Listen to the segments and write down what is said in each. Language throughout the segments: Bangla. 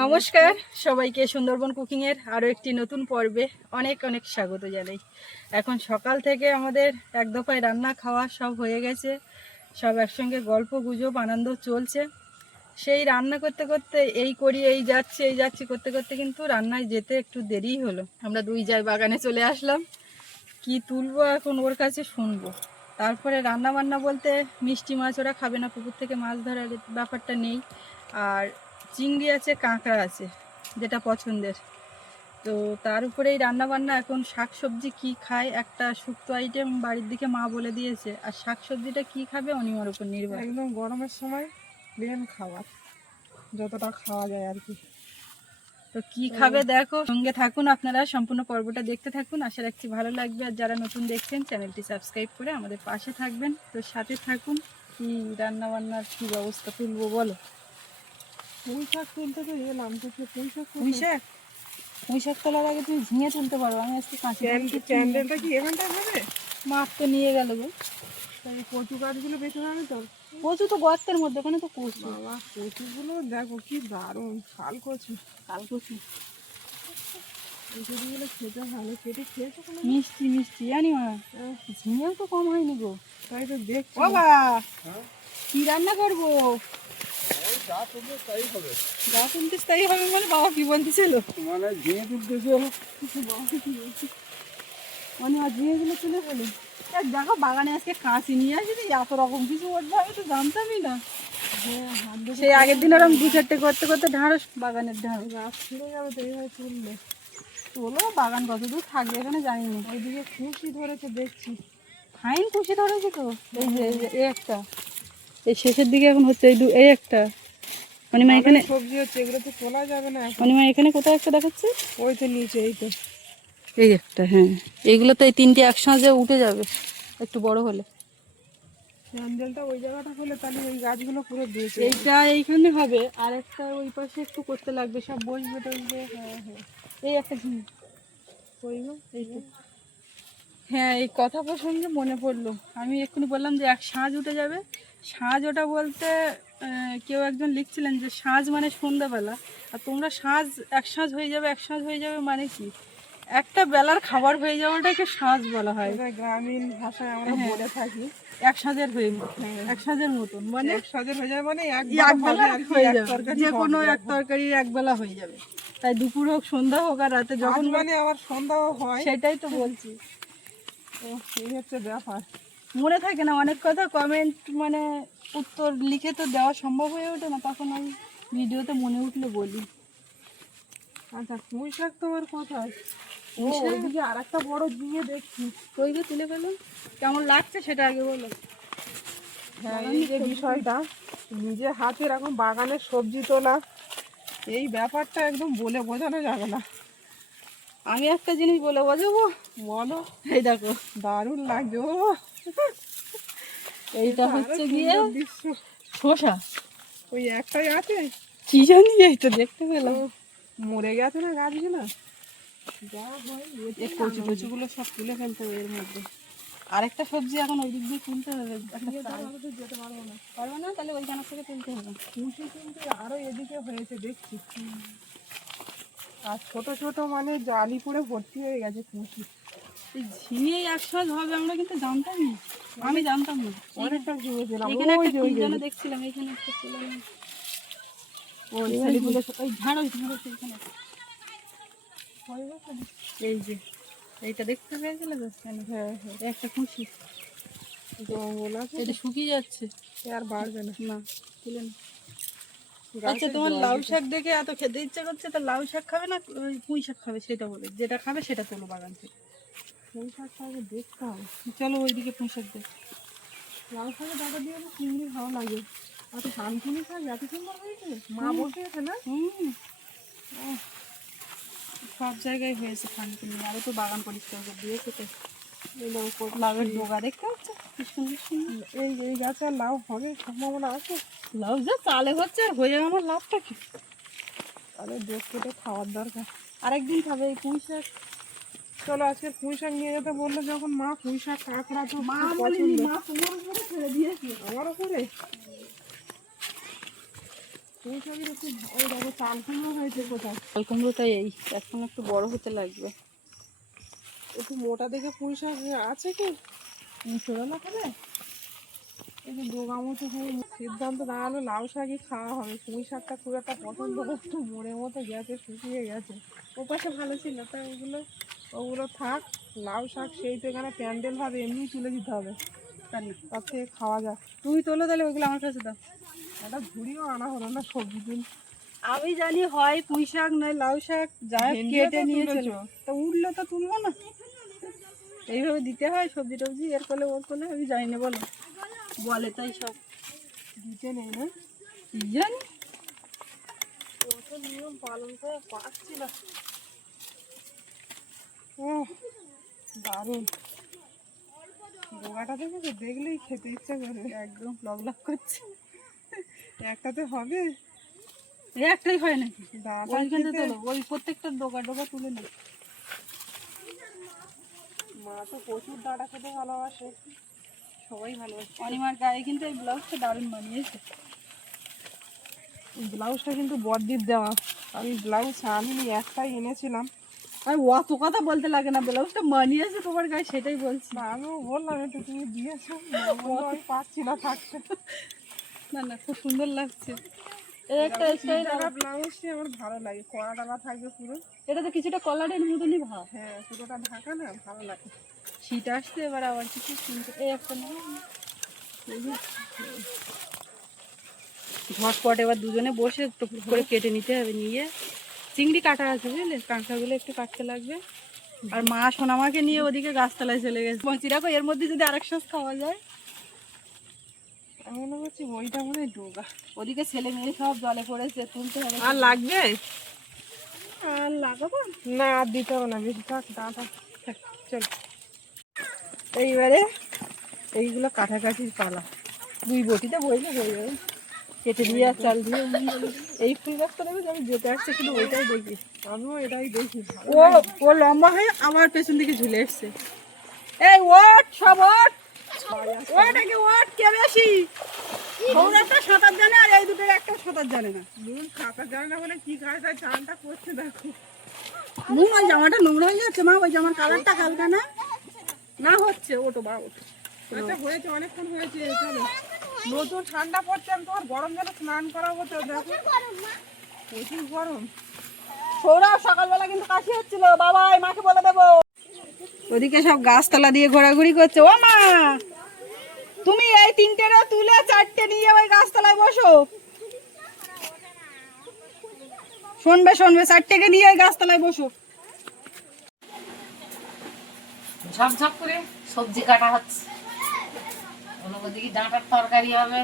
নমস্কার, সবাইকে সুন্দরবন কুকিংয়ের আরও একটি নতুন পর্বে অনেক অনেক স্বাগত জানাই। এখন সকাল থেকে আমাদের এক দফায় রান্না খাওয়া সব হয়ে গেছে, সব একসঙ্গে গল্প, গুজব, আনন্দ চলছে। সেই রান্না করতে করতে এই করি, এই যাচ্ছি এই যাচ্ছি করতে করতে কিন্তু রান্নায় যেতে একটু দেরিই হলো। আমরা দুই যাই বাগানে চলে আসলাম। কি তুলবো এখন ওর কাছে শুনব। তারপরে রান্না বান্না বলতে মিষ্টি মাছ ওরা খাবে না, পুকুর থেকে মাছ ধরার ব্যাপারটা নেই। আর চিংড়ি আছে কাঁকড়া আছে যেটা পছন্দের। তো তার উপরেই রান্না বান্না এখন শাকসবজি কি খায় একটা শুক্তো আইটেম বাড়ির দিকে মা বলে দিয়েছে আর শাকসবজিটা কি খাবে অনিমার উপর নির্ভর। একদম গরমের সময় প্লেন খাবার যতটা খাওয়া যায় আর কি। তো কি খাবে দেখো সঙ্গে থাকুন আপনারা সম্পূর্ণ পর্বটা দেখতে থাকুন। আশা রাখছি ভালো লাগবে আর যারা নতুন দেখছেন চ্যানেলটি সাবস্ক্রাইব করে আমাদের পাশে থাকবেন। তো সাথে থাকুন কি রান্নাবান্নার কি ব্যবস্থা তুলবো বলো? পুঁই শাক তুলতে তো এলাম তো পুঁই শাক পুঁই শাক পুঁই শাক তোলার আগে তুমি ঝিঙে তুলতে পারো আমি আজকে কাঁচি কি হবে? মাপ তো নিয়ে গেল গো। তাই কচু গাছগুলো বেঁচে যাবে তো? কচু তো গর্তের মধ্যে ওখানে তো কচু। বাবা কচুগুলো দেখো কি দারুণ শাল কচু। কাল কচু। কচুগুলো খেতে ভালো খেয়েছো মিষ্টি মিষ্টি জানি মা। ঝিঙেও তো কম হয়নি গো। তাই তো দেখছি। বাবা কি রান্না করব? যা শুনতিস তাই হবে। মানে বাবা কি বলতেছিল মানে মানে আর ফেলি এই দেখো বাগানে আজকে কাঁচি নিয়ে আসিনি এত রকম কিছু উঠবে আমি তো জানতামই না। সেই আগের দিন ওরকম দু চারটে করতে করতে ঢাঁড়স বাগানের ঢাঁড়স। গাছ ছিঁড়ে যাবে তো এইভাবে তুললে তোলো বাগান কত দূর থাকবে এখানে জানি না ওইদিকে খুশি ধরেছে দেখছি। ফাইন খুশি ধরেছে তো? এই যে এই যে এই একটা। এই শেষের দিকে এখন হচ্ছে এই দু এই একটা। অনিমা এখানে সবজি হচ্ছে এগুলো তো তোলা যাবে না অনিমা এখানে কোথায় একটা দেখাচ্ছে? ওই তো নিচে এই তো। এই একটা হ্যাঁ। এইগুলো তো এই তিনটে একসঙ্গে উঠে যাবে একটু বড় হলে। প্যান্ডেলটা ওই জায়গাটা হলে তাহলে ওই গাছগুলো পুরো দিয়েছে এইটা এইখানে হবে আর একটা ওই পাশে একটু করতে লাগবে সব বসবে টসবে হ্যাঁ হ্যাঁ। এই একটা এইটা হ্যাঁ এই কথা প্রসঙ্গে মনে পড়ল। আমি এক্ষুনি বললাম যে এক সাঁঝ উঠে যাবে। সাঁঝ ওটা বলতে কেউ একজন লিখছিলেন যে সাঁঝ মানে সন্ধ্যাবেলা। আর তোমরা সাঁঝ এক সাঁঝ হয়ে যাবে এক সাঁঝ হয়ে যাবে মানে কি? একটা বেলার খাবার হয়ে যাওয়াটাকে সাঁঝ বলা হয়। গ্রামীণ ভাষায় আমরা হ্যাঁ। বলে থাকি। এক সাঁঝের হয়ে এক সাঁঝের মতন মানে এক সাজের হয়ে যায় মানে এক বেলা হয়ে যাবে যে কোনো এক তরকারি এক বেলা হয়ে যাবে। তাই দুপুর হোক সন্ধ্যা হোক আর রাতে যখন মানে আবার সন্ধ্যাও হয়। সেটাই তো বলছি। এই হচ্ছে ব্যাপার। মনে থাকে না অনেক কথা কমেন্ট মানে উত্তর লিখে তো দেওয়া সম্ভব হয়ে ওঠে না তখন ওই ভিডিওতে মনে উঠলে বলি। আচ্ছা পুঁই শাক তোমার কোথায় ও ওইদিকে আর একটা বড় ঝিঙে দেখছি। ওই যে তুলে কেমন লাগছে সেটা আগে বলো। হ্যাঁ এই যে বিষয়টা নিজে হাতে এরকম বাগানের সবজি তোলা এই ব্যাপারটা একদম বলে বোঝানো যাবে না। আমি একটা জিনিস বলে বোঝাবো? বলো। এই দেখো। দারুণ লাগছে ও। এইটা হচ্ছে গিয়ে ওই একটাই আছে। কি জানি এই তো দেখতে পেলাম। মরে গেছে না গাছগুলো? যা হয় এই কচু সব তুলে ফেলতে হবে এর মধ্যে। আরেকটা সবজি এখন ওই দিক দিয়ে তুলতে হবে। যেতে পারব না। পারব না? তাহলে ওইখান থেকে তুলতে হবে। খুশি কিন্তু আরও এদিকে হয়েছে দেখছি। আর ছোট ছোট মানে জালি পড়ে ভর্তি হয়ে গেছে এই ঝিঙে একসাথ হবে আমরা কিন্তু জানতাম না। আমি জানতাম না। অনেকটা এখানে একটা কি যেন দেখছিলাম এখানে একটা ছিল। হয়ে গেছে না? এই যে এইটা দেখতে পেয়েছিলে তো হ্যাঁ হ্যাঁ একটা খুশি। জঙ্গল আছে। এটা শুকিয়ে যাচ্ছে। আর বাড়বে না। না তুলে না। আচ্ছা তোমার লাউ শাক দেখে এত খেতে ইচ্ছা করছে তা লাউ শাক খাবে না পুঁই শাক খাবে সেটা বলে। যেটা খাবে সেটা তোলো বাগান থেকে। পুঁই শাকটা আগে দেখতে হবে। চলো ওইদিকে পুঁই শাক দেখ। লাউ শাকের ডাটা দিয়ে আমার চিংড়ি ভালো লাগে। এত শান্তিনি শাক এত সুন্দর হয়েছে। মা বসে আছে না? হুম। সব জায়গায় হয়েছে খানকিনি আরও তো বাগান পরিষ্কার করে দিয়েছে তো। লাউয়ের ডোগা দেখতে পাচ্ছ? কি সুন্দর সুন্দর। এই এই গাছে আর লাউ হবে সম্ভাবনা আছে? লাউ যা চালে হচ্ছে আর হয়ে আমার লাভটা কি? তাহলে দেখ কেটে খাওয়ার দরকার। আরেকদিন খাবে এই পুঁই শাক। চলো আজকে পুঁই শাক নিয়ে যেতে বলল যখন মা পুঁই শাক কাঁকড়া তো মা বলিনি। মা তোমার উপরে ছেড়ে দিয়েছে। আমার উপরে? পুঁই শাকের একটু ওই দেখো চাল কুমড়ো হয়েছে কোথায়? চাল কুমড়োটাই এই এখন একটু বড় হতে লাগবে। একটু মোটা দেখে পুঁই শাক আছে কি? না খাবে এই ডোগা মতো হয়ে সিদ্ধান্ত দাঁড়াল লাউ শাকই খাওয়া হবে। পুঁই শাকটা খুব একটা পছন্দ একটু মোড়ের মতো গেছে শুকিয়ে গেছে। ওপাশে ভালো ছিল তাই ওগুলো ওগুলো থাক লাউ শাক সেই তো এখানে প্যান্ডেল হবে এমনি তুলে দিতে হবে। তার থেকে খাওয়া যাক। তুমি তোলো তাহলে ওইগুলো আমার কাছে দাও। একটা ঝুড়িও আনা হলো না সবজি দিন। আমি জানি হয় পুঁই শাক নয় লাউ শাক যা কেটে নিয়ে চলো। তা উঠলে তো তুলবো না। এইভাবে দিতে হয় সবজি টবজি এর করলে ওর করলে আমি জানি না বলো। বলে তাই সব। দিতে নেই না। কি জানি? নিয়ম পালন করে পারছি না। দারুণ। গোগাটা দেখেছ? দেখলেই খেতে ইচ্ছা করে। একদম লগ লগ করছে। একটাতে হবে? একটাই হয় নাকি? ওই প্রত্যেকটা ডোকা ডোকা তুলে নে। মা তো প্রচুর ডাটা খেতে ভালোবাসে। সবাই ভালোবাসে। অনিমার গায়ে কিন্তু এই ব্লাউজটা দারুণ মানিয়েছে ব্লাউজটা কিন্তু বড়দির দেওয়া। আমি ব্লাউজ আনিনি একটাই এনেছিলাম। আর অত কথা বলতে লাগে না ব্লাউজটা মানিয়েছে তোমার গায়ে সেটাই বলছি। বললাম একটু তুমি দিয়েছ। আমি পাচ্ছি না থাকছে না না খুব সুন্দর লাগছে। একটা স্টাইল ব্লাউজটি আমার ভালো লাগে কড়া ডালা থাকবে পুরো। এটা তো কিছুটা কলারের মতনই ভাব। হ্যাঁ পুরোটা ঢাকা না ভালো লাগে। শীত আসছে এবার আবার কিছু শুনতে এই একটা না ঝটপট এবার দুজনে বসে টুকরো করে কেটে নিতে হবে নিয়ে। চিংড়ি কাটা আছে বুঝলে? কাঁকড়াগুলো একটু কাটতে লাগবে। আর মা সোনামাকে নিয়ে ওদিকে গাছতলায় চলে গেছে। বলছি রাখো এর মধ্যে যদি আরেক শ্বাস খাওয়া যায়? আমি মনে ওইটা মনে হয় ডোগা। ওদিকে ছেলে মেয়ে সব জলে পড়েছে তুলতে হবে। আর লাগবে? আর লাগাবো? না আর দিতে হবে না বেশি থাক দাদা থাক চল। এইবারে এইগুলো কাছাকাছি পালা। দুই বটিতে বইলে হয়ে যাবে। কেটে দিয়ে আর চাল দিয়ে এই ফুল গাছটা দেবে আমি যেতে আসছে শুধু ওইটাই দেখি। আমিও এটাই দেখি। ও ও লম্বা হয়ে আমার পেছন দিকে ঝুলে এসছে। এই ওট সব ওট ওট আগে ওট কে বেশি? একটা সাঁতার জানে আর এই দুটোর একটা সাঁতার জানে না। নুন খাতা জানে না বলে কি খায় তাই চানটা করছে দেখো। নুন ওই জামাটা নোংরা হয়ে যাচ্ছে মা ওই জামার কালারটা হালকা না? না হচ্ছে ওটো বা ওটো আচ্ছা হয়েছে অনেকক্ষণ হয়েছে চলো। নতুন ঠান্ডা পড়ছে আমি তোমার গরম জলে স্নান করাবো তো দেখো। প্রচুর গরম সৌরভ সকালবেলা কিন্তু কাশি হচ্ছিল। বাবা মাকে বলে দেবো। ওদিকে সব গাছতলা দিয়ে ঘোরাঘুরি করছে। ও মা তুমি এই তিনটেরও তুলে চারটে নিয়ে ওই গাছতলায় বসো। শুনবে শুনবে চারটেকে নিয়ে ওই গাছতলায় বসো। ঝকঝক করে সবজি কাটা হচ্ছে। ওদিকে ডাঁটার তরকারি হবে।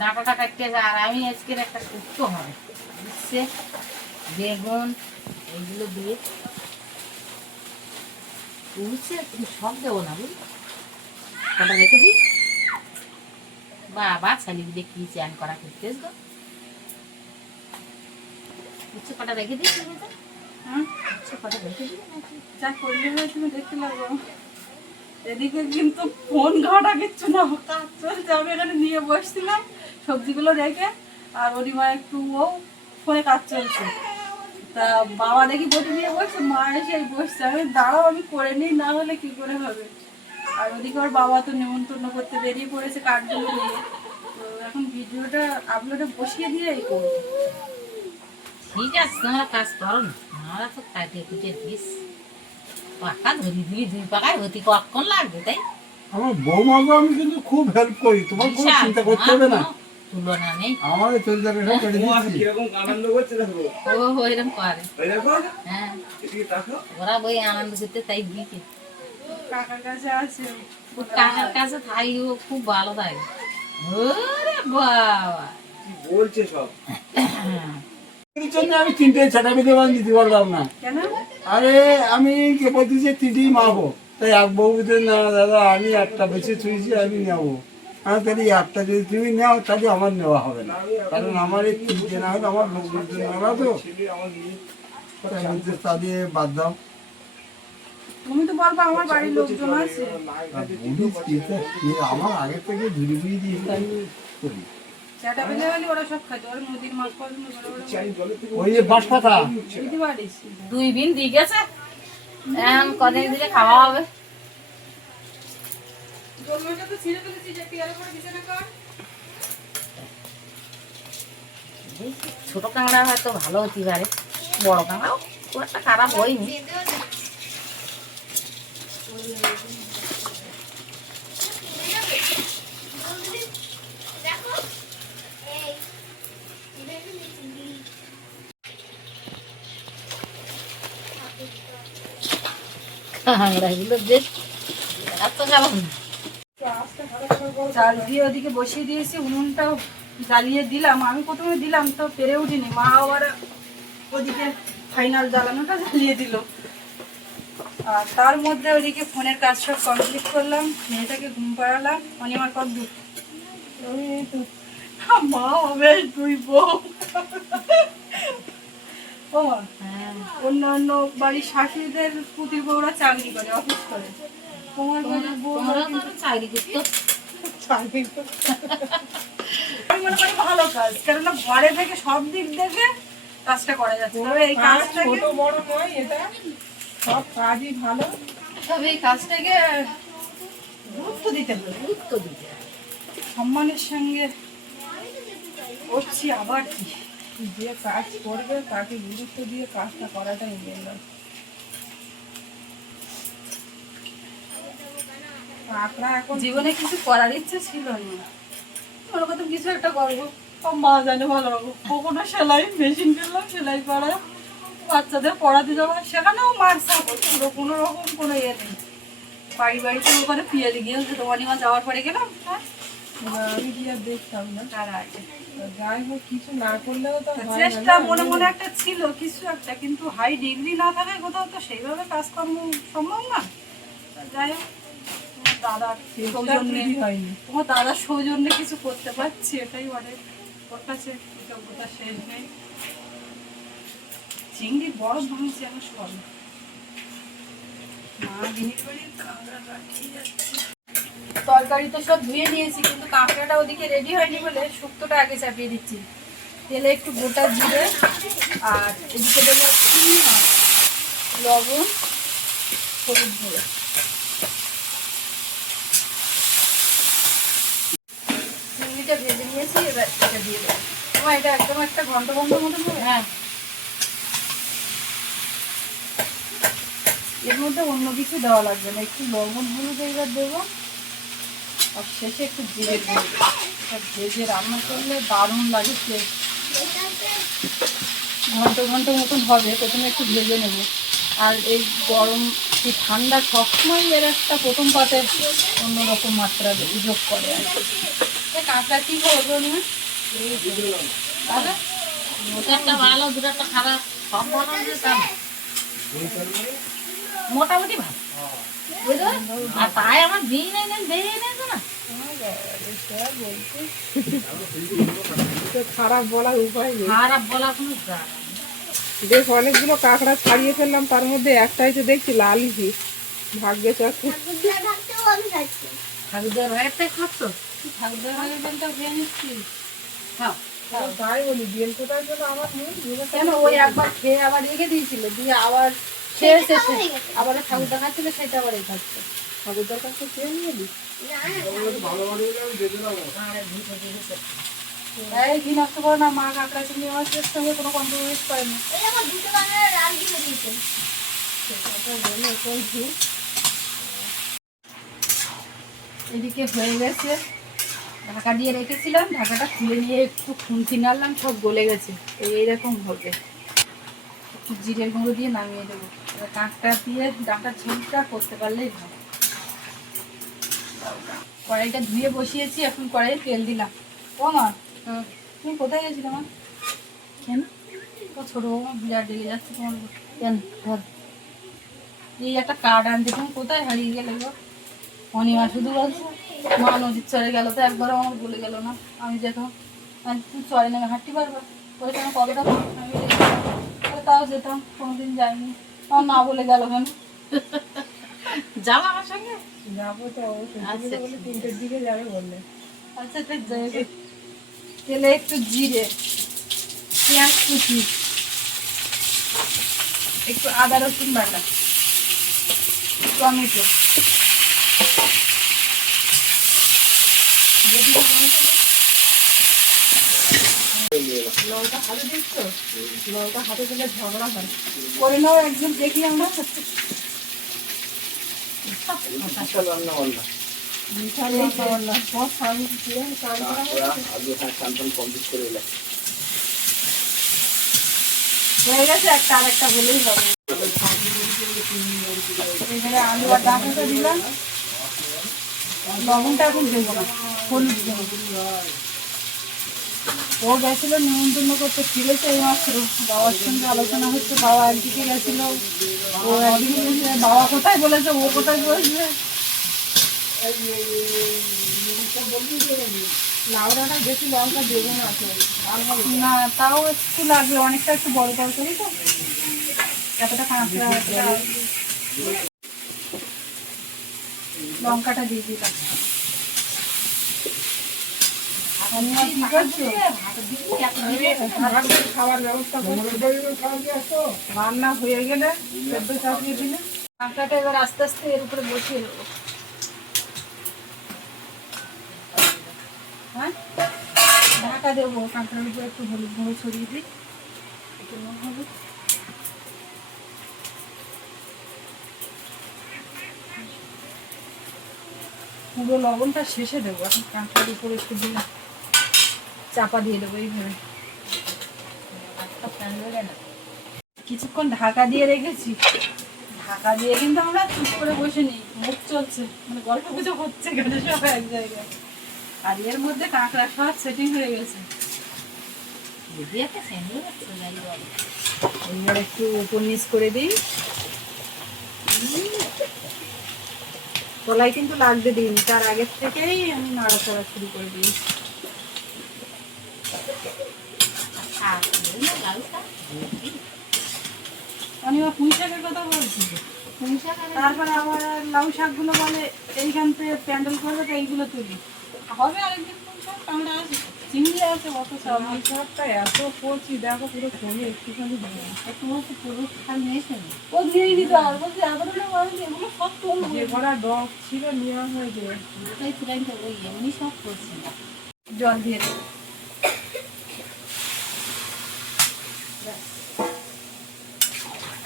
ডাঁটাটা কাটতে আর আমি আজকের একটা শুক্তো হবে বুঝছে বেগুন, এইগুলো দিয়ে। বুঝছে তুমি সব দেবো না, বুঝলি? কটা রেখে দিই? বাবা, ছালি দিয়ে কি চ্যান করা করতে গো? উচ্ছে কটা রেখে দিই? তুমি তো? হ্যাঁ উচ্ছে কটা রেখে দিই? যা করলে হয়েছিল দেখতে লাগবো এদিকে কিন্তু ফোন ঘাটা কিচ্ছু না। কাজ চলছে, আমি এখানে নিয়ে বসছিলাম সবজিগুলো রেখে, আর অনিমা একটু, ও ফোনে কাজ চলছে। তা বাবা দেখি বটি নিয়ে বসছে, মা এসে বসছে। আমি দাঁড়াও, আমি করে নিই, না হলে কি করে হবে? আর ওদিকে ওর বাবা তো নেমন্তন্ন করতে বেরিয়ে পড়েছে কাঠগুলো নিয়ে। তো এখন ভিডিওটা আপলোডে বসিয়ে দিয়ে এই করব। ঠিক আছে, তোমরা কাজ করো না। আমরা তো কাটে কুটে দিস। পাকা ধরি দিলি দুই পাকায় হতি কখন লাগবে তাই? আমার বৌমাকে আমি কিন্তু খুব হেল্প করি তোমার কোনো চিন্তা করতে হবে না। তুলনা নেই। আমার এই তরিদারে সব কেটে দিচ্ছি ও এরকম করে। হ্যাঁ। ওরা বই আনন্দ করতে তাই দিকে কাকার কাছে আছে। কাকার কাছে থাই ও খুব ভালো থাকে ওরে বাবা। বলছে সব? এর জন্য আমি তিনটে ছাটা বেঁধে দিতে পারলাম না। আরে আমি কে বলতেছি তিনটেই মারবো তাই এক বউদের না দাদা আমি একটা বেশি ছুঁয়েছি আমি নেব। হ্যাঁ তাহলে একটা যদি তুমি নাও তাহলে আমার নেওয়া হবে না। কারণ আমার এই তিনটে না হলে আমার তো। তা দিয়ে বাদ দাও। তুমি তো বলব আমার বাড়ির লোকজন আছে। আমার আগে থেকে ফুড়ি দিয়ে আমি করি দুই দিন দিয়ে গেছে। এখন কদিন দিলে খাওয়া হবে। ছোট কাঁকড়া হয়তো ভালো হতে পারে বড় কাঁকড়াও খুব একটা খারাপ হয়নি। কাঁকড়াগুলো বেশ এত খারাপ চাল দিয়ে ওদিকে বসিয়ে দিয়েছি উনুনটাও জ্বালিয়ে দিলাম। আমি প্রথমে দিলাম তো পেরে উঠিনি। মা আবার ওদিকে ফাইনাল জ্বালানোটা জ্বালিয়ে দিল। আর তার মধ্যে ওদিকে ফোনের কাজ সব কমপ্লিট করলাম মেয়েটাকে ঘুম পাড়ালাম। অনিমার কত দূর মা হবে তুই বউ। ও হ্যাঁ অন্যান্য বাড়ির শাশুড়িদের পুতির বউরা চাকরি করে অফিস করে। তোমার বাড়ির বউ চাকরি করতো। চাকরি আমি মনে করি ভালো কাজ কেননা ঘরে থেকে সব দিক দেখে কাজটা করা যাচ্ছে তবে এই কাজ কাজটাকে ছোট বড় নয় এটা সব কাজই ভালো। তবে এই কাজটাকে গুরুত্ব দিতে হবে। গুরুত্ব দিতে সম্মানের সঙ্গে করছি আবার কি? যে কাজ করবে, তাকে গুরুত্ব দিয়ে কাজটা করাটাই মেন কাঁকড়া এখন জীবনে কিছু করার ইচ্ছে ছিল না। করতাম কিছু একটা করব। মা জানে ভালো হবে কখনো সেলাই মেশিন কিনলাম, সেলাই করা। বাচ্চাদের পড়াতে যাব সেখানেও মার সাপোর্ট ছিল, কোনো রকম কোনো ইয়ে নেই। বাড়ি বাড়িতে ওখানে পিয়ালি গিয়ে তোমার মা যাওয়ার পরে গেলাম হ্যাঁ? আমি কি আর দেখতাম না। তার আগে। যাই হোক কিছু না করলেও তো চেষ্টা মনে মনে একটা ছিল কিছু একটা কিন্তু হাই ডিগ্রি না থাকায় কোথাও তো সেইভাবে কাজকর্ম সম্ভব না। যাই হোক দাদার সৌজন্যে তোমার দাদার সৌজন্যে কিছু করতে পারছি এটাই অনেক ওর কাছে কৃতজ্ঞতা শেষ নেই। চিংড়ি বড় ভাঙছে আমার সব। মা রাখিয়ে যাচ্ছে। তরকারি তো সব ধুয়ে নিয়েছি কিন্তু কাঁকড়াটা ওদিকে রেডি হয়নি বলে শুক্তোটা আগে চাপিয়ে দিচ্ছি। তেলে একটু গোটা জিরে আর এদিকে দেবো চিনি লবণ হলুদ গুঁড়ো। চিংড়িটা ভেজে নিয়েছি এবার এটা দিয়ে দেবো। তোমার এটা একদম একটা ঘণ্টা হবে? হ্যাঁ। এর মধ্যে অন্য কিছু দেওয়া লাগবে না একটু লবণ হলুদ এবার দেবো। শেষে একটু জিরে এটা ভেজে রান্না করলে দারুণ লাগে ঘণ্টা ঘণ্টা মতন হবে, প্রথমে একটু ভেজে নেব। আর এই গরম, এই ঠান্ডা সবসময় এর একটা প্রথম পাতে অন্যরকম মাত্রা যোগ করে আর কি। কাঁকড়া কী করবে না। মোটামুটি ভালো। বুঝলে আর তাই আমার বিয়ে নেই নেই বেরিয়ে এনেছে না। খারাপ বলার উপায় নেই। খারাপ বলা কোনো বেশ অনেকগুলো কাঁকড়া ছাড়িয়ে ফেললাম তার মধ্যে একটাই তো দেখছি লাল হিস ভাগ্যে চক্র ঠাকুরদের ভাইয়েরটাই খাচ্ছ? ঠাকুরদের ভাগের বেলটা খেয়ে নিচ্ছি। খাও। তাই বলি বেল কোথায় আমার কেন? ওই একবার খেয়ে আবার রেখে দিয়েছিল দিয়ে আবার খেয়ে আবার ঠাকুর দেখাচ্ছিল সেটা আবার এই খাচ্ছে ঠাকুরদার কাছে চেয়ে নিয়ে এলি ঘি নষ্ট করো না মা কাঁকড়া চিংড়ি মাছের সঙ্গে কোনো কম্প্রোমাইজ করে না। এদিকে হয়ে গেছে। ঢাকা দিয়ে রেখেছিলাম ঢাকাটা খুলে নিয়ে একটু খুন্তি নাড়লাম সব গলে গেছে। এই এইরকম হবে। একটু জিরে গুঁড়ো দিয়ে নামিয়ে দেবো। কাঁকটা দিয়ে ডাঁটার ঝোলটা করতে পারলেই ভালো কড়াইটা ধুয়ে বসিয়েছি এখন কড়াইয়ে তেল দিলাম। ও মা তুমি কোথায় গেছিলে মা? কেন? ছোটো বিরাট রেগে যাচ্ছে তোমার কেন? ধর। এই একটা কার্ড আনতে তুমি কোথায় হারিয়ে গেলে গো? অনিমা শুধু বলছে মা নদীর চরে গেল তো একবার আমার বলে গেল না। আমি যেতাম আমি তুমি চরে নেমে হাঁটতে পারব? বলেছে আমার কতটা আমি তাও যেতাম কোনোদিন যাইনি। না বলে গেল কেন? যাব আমার সঙ্গে। যাব তো অবশ্যই। আচ্ছা। তিনটের দিকে যাবে বললে। আচ্ছা তেলে একটু জিরে পেঁয়াজ কুচি একটু আদা রসুন বাটা টমেটো। লঙ্কা হাতে দিচ্ছ লঙ্কা হাতে দিলে ঝগড়া হয়। করে নাও একজন দেখি আমরা। হয়েছে। হয়ে গেছে একটা আর একটা হলেই হবে। আলু আর দিলাম। লবণটা এখন দেবো না হলুদ দেবো। ও গেছিল নিমন্ত্রণ করতে ফিরেছে এই মাত্র। বাবার সঙ্গে আলোচনা হচ্ছে বাবা একদিকে গেছিল। ও একদিকে গেছে বাবা কোথায় বলেছে ও কোথায় বলেছে? লাউডাটা বেশি লঙ্কা দেবো না তো না। তাও একটু লাগবে অনেকটা একটু বড় বড় করি তো। এতটা কাঁচা লঙ্কাটা দিয়ে দিলাম আমি আর কি করছ? খাবার ব্যবস্থা করছি রান্না হয়ে গেলে সেদ্ধ চাপিয়ে দিলে। কাঁকড়াটা এবার আস্তে আস্তে এর উপরে বসিয়ে দেবো। হ্যাঁ? ঢাকা দেবো কাঁকড়ার উপরে একটু হলুদ গুঁড়ো ছড়িয়ে দিই। একটু নুন হলুদ। পুরো লবণটা শেষে দেবো। এখন কাঁকড়ার উপরে একটু দিলে চাপা দিয়ে দেবো এইভাবে। কিছুক্ষণ ঢাকা দিয়ে রেখেছি। ঢাকা দিয়ে কিন্তু আমরা চুপ করে বসে নিই। মুখ চলছে। মানে গল্প গুজব হচ্ছে গেলে সব এক জায়গায়। আর এর মধ্যে কাঁকড়া সব সেটিং হয়ে গেছে। একটু উপর নিচ করে দিই। তলায় কিন্তু লাগতে দিন তার আগের থেকেই আমি নাড়াচাড়া শুরু করে দিই আমি আবার পুঁই শাকের কথা বলছি। তারপরে আমার আর লাউ শাকগুলো বলে এইখান থেকে প্যান্ডেল করবে তো এইগুলো তুলি। হবে আরেকদিন পুঁই শাক আমরা চিংড়ি আছে অত সব। শাকটা এত দেখো পুরো একটুখানি একটু হচ্ছে পুরো খাল নিয়েছে ও বলছি এগুলো সব যে ডগ ছিল নেওয়া হয়েছে ওটাই পুরাই তো ওই এমনি সব করছে। জল দিয়ে দেবো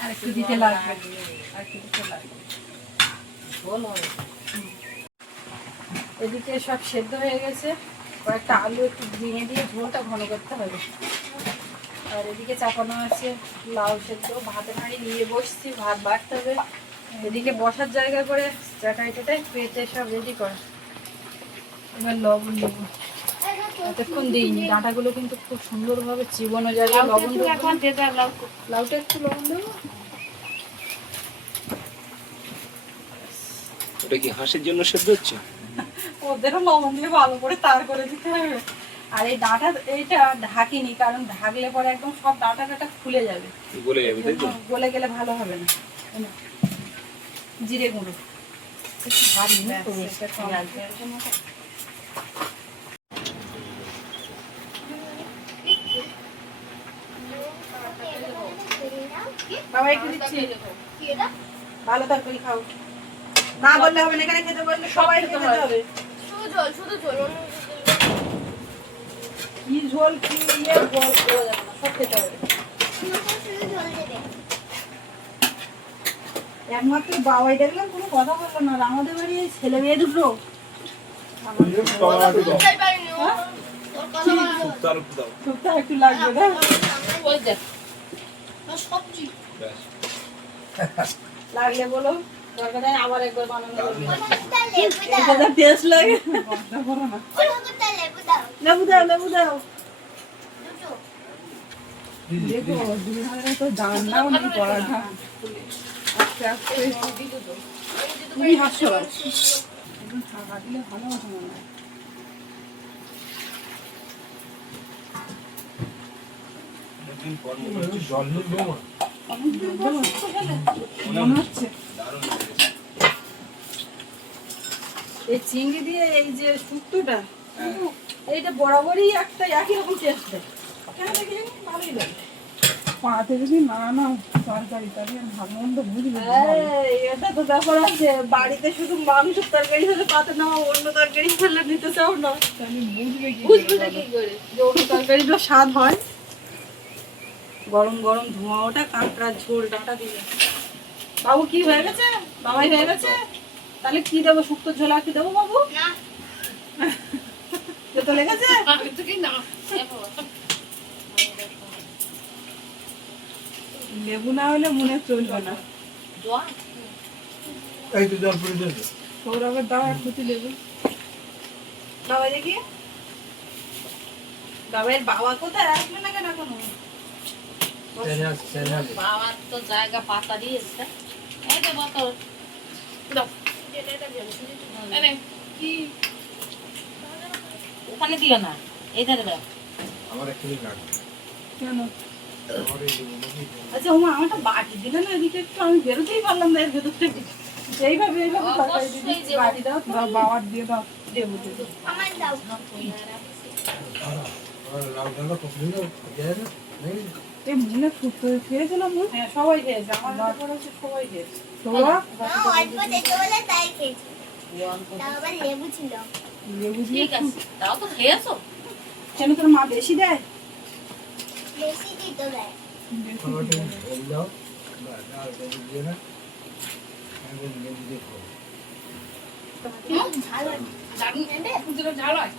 আর একটু দিতে লাগবে? আর একটু দিতে লাগবে? এদিকে সব সেদ্ধ হয়ে গেছে। কয়েকটা আলু একটু ভেঙে দিয়ে ঝোলটা ঘন করতে হবে। আর এদিকে চাপানো আছে লাউ সেদ্ধ। ভাতের হাঁড়ি নিয়ে বসছি ভাত বাড়তে হবে। এদিকে বসার জায়গা করে চাটাই টাটাই পেটে সব রেডি কর। এবার লবণ দেব। এতক্ষণ দিইনি। ডাঁটাগুলো কিন্তু খুব সুন্দরভাবে চিবনো যাবে লবণ লাউটা একটু লবণ দেবো? ওটা কি? হাঁসের জন্য সেদ্ধ হচ্ছে? ওদেরও লবণ দিয়ে ভালো করে তার করে দিতে হবে। আর এই ডাঁটা এইটা ঢাকিনি কারণ ঢাকলে পরে একদম সব ডাঁটা ডাটা খুলে যাবে। বলে যাবে তাই তো? গলে গেলে ভালো হবে না। জিরে গুঁড়ো। বাবা একটু দিচ্ছি। ভালো তরকারি খাও। না বললে হবে না এখানে খেতে বললে সবাই খেতে হবে। শুধু জল শুধু জল অন্য কি ঝোল কি ইয়ে যাবে না সব খেতে হবে। শুধু জল দেবে একমাত্র বাবাই দেখলাম কোনো কথা বলল না আমাদের বাড়ি এই ছেলে মেয়ে দুটো। একটু লাগবে না? লাগলে বলো। হাস্যবাদ একটু ঢাকা দিলে ভালো হতো মনে হয়। মনে হচ্ছে এই চিংড়ি দিয়ে এই যে শুক্তোটা এইটা বরাবরই একটা একই রকম টেস্ট দেয়। কেন দেখি ভালোই লাগে। পাতে যদি তরকারি তাহলে ভালো মন্দ বুঝবে এটা তো ব্যাপার আছে। বাড়িতে শুধু মাংসের তরকারি হলে পাতে অন্য তরকারি নিতে চাও না। তাহলে বুঝবে কি বুঝবে না কি করে? যে অন্য তরকারিটা স্বাদ হয়। গরম গরম ধোঁয়া ওটা কাঁকড়ার ঝোল ডাঁটা দিয়ে। বাবু কি হয়ে গেছে? বাবাই হয়ে গেছে? তাহলে কি দেবো? শুক্তো ঝোলা কি দেবো বাবু? না। তো লেগেছে আমি তো কি না লেবু না হলে মনে চলবে না। এই তো জল পড়ে যাবে। সৌরভের দাও এক কুচি লেবু। বাবা দেখি। বাবার বাবা কোথায়? আসবে না কেন বাবার তো জায়গা পাতা দিয়েছে। এই বোতল। দাও। এই নে, কি? ওখানে দিও না। এই ধারে দাও আমার এখানে লাগবে। কেন? আচ্ছা ওমা আমারটা বাটি দিলে না এদিকে একটু আমি বেরোতেই পারলাম না এর ভেতর থেকে এইভাবে এইভাবে তরকারি দিদি বাটি দাও দাও বাবার দিয়ে দাও দেবো দেবো আমার দাও। লাউ ডালা কখনো যায় না নেই এই ফুটতে খেয়েছিলাম সবাই খেয়েছে। আমার সবাই খেয়েছে। কেন মা বেশি দেয়? বেশি দিতে দেয়। ঝাল হয়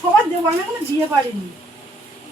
সবার দেবো আমি এখনও দিয়ে পারিনি।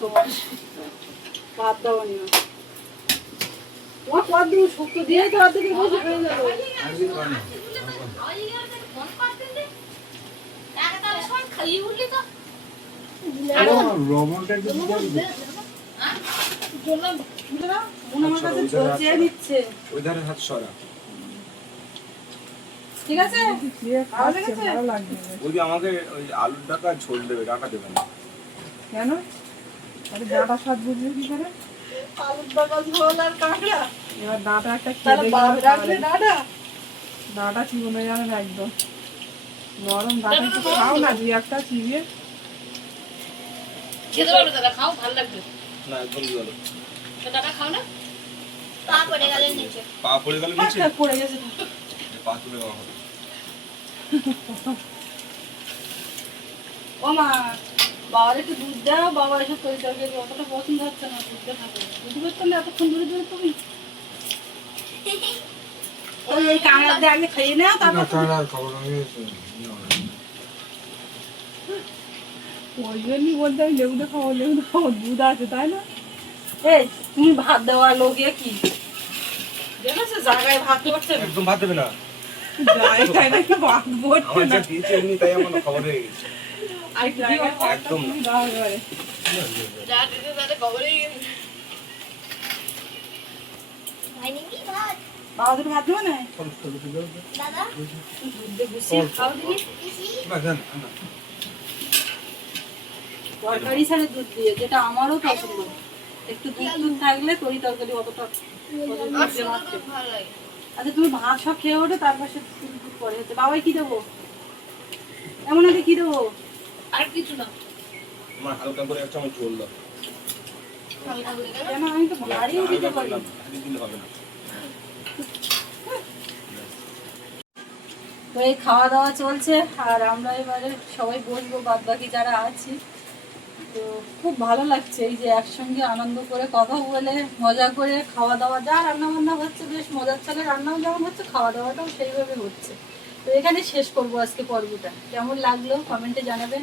তোমার। ভাত দাও নিও শুক্তো দিয়ে তো বসে ঠিক আছে? আমাকে ওই আলুর ডাকা ঝোল দেবে ডাকা দেবে না। কেন? তাহলে ডাটা স্বাদ বুঝবে কি করে? আলুর বাবা ঝোল আর কাঁকড়া। এবার ডাটা একটা খেয়ে রাখলে ডাটা ডাটা যাবে না একদম। নরম ডাটা একটু খাও না দুই একটা চিবিয়ে। খেতে পারবে দাদা খাও ভালো লাগবে। না একদম তো দাদা খাও না? পা পড়ে গেল নিচে। পা পড়ে গেল নিচে? থাক, পড়ে গেছে। পা তুলে দেওয়া হবে। ও মা বাবার একটু দুধ দাও বাবা এসব তরি তরকারি অতটা পছন্দ হচ্ছে না দুধ দেওয়া থাকে দুধ করতে না এতক্ষণ ধরে ধরে তুমি ওই এই কাঁকড়া দিয়ে আগে খেয়ে নাও তারপর তুমি- কাঁড়ার খবর আমি ওই জন্যই বলতে আমি লেবুটা খাব লেবুটা খাব দুধ আছে তাই না? এই তুমি ভাত দেওয়া লোকে কি? দেখেছ জায়গায় ভাত করছে? একদম ভাত দেবে না। জায়গায় নাকি ভাত ভরছে না যা দিয়েছে এমনি তাই আমার খবর হয়ে গেছে। আর কি দিও? তরকারি ছাড়া দুধ দিয়ে যেটা আমারও পছন্দ একটু দুধ দুধ থাকলে তরি তরকারি অতটা আচ্ছা তুমি ভাত সব খেয়ে ওঠে তার পাশে পরে হচ্ছে। বাবাই কি দেবো? এমন কি দেবো? আর কিছু না। আমার হালকা করে ঝোল দাও। হালকা করে কেন? আমি তো বাড়িও দিতে পারি। হালকা দিলে হবে না। তো এই খাওয়া দাওয়া চলছে আর আমরা এবারে সবাই বসবো বাদ বাকি যারা আছি। তো খুব ভালো লাগছে এই যে একসঙ্গে আনন্দ করে কথা বলে মজা করে খাওয়া দাওয়া যা রান্না বান্না হচ্ছে বেশ মজার চলে। রান্নাও যেমন হচ্ছে খাওয়া দাওয়াটাও সেইভাবে হচ্ছে। তো এখানে শেষ করব আজকে পর্বটা। কেমন লাগল? কমেন্টে জানাবেন।